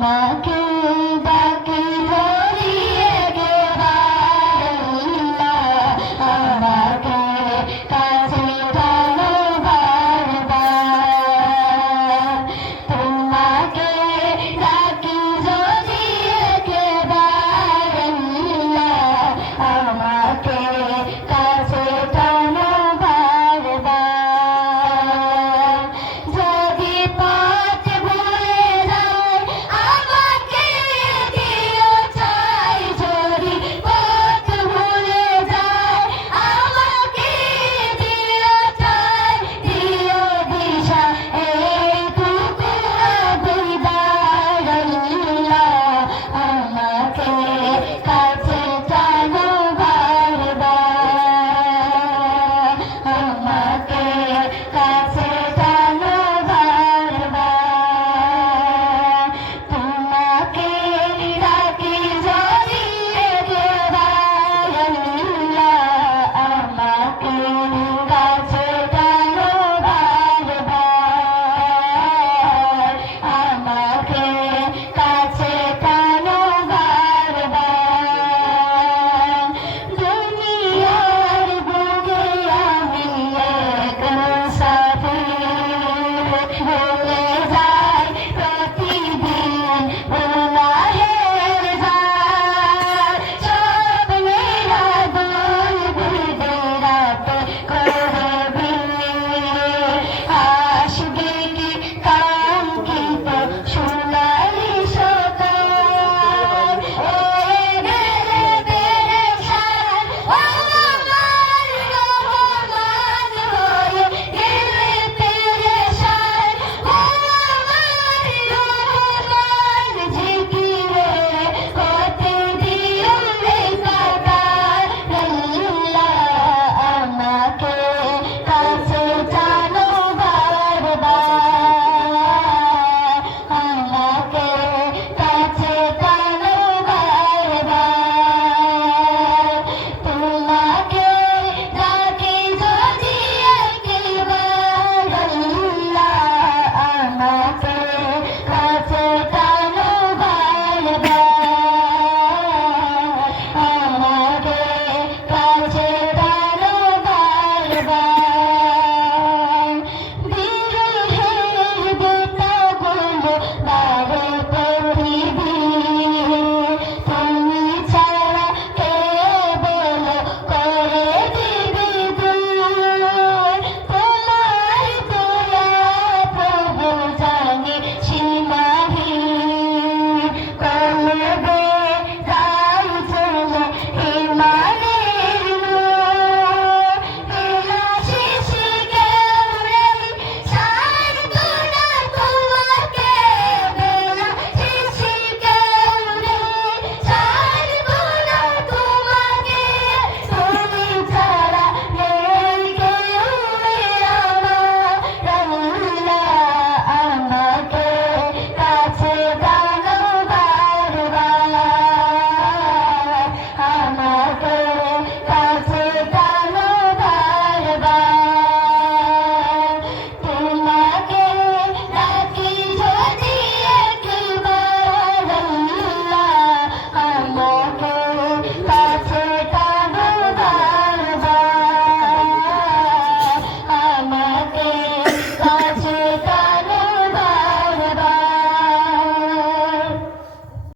మాకే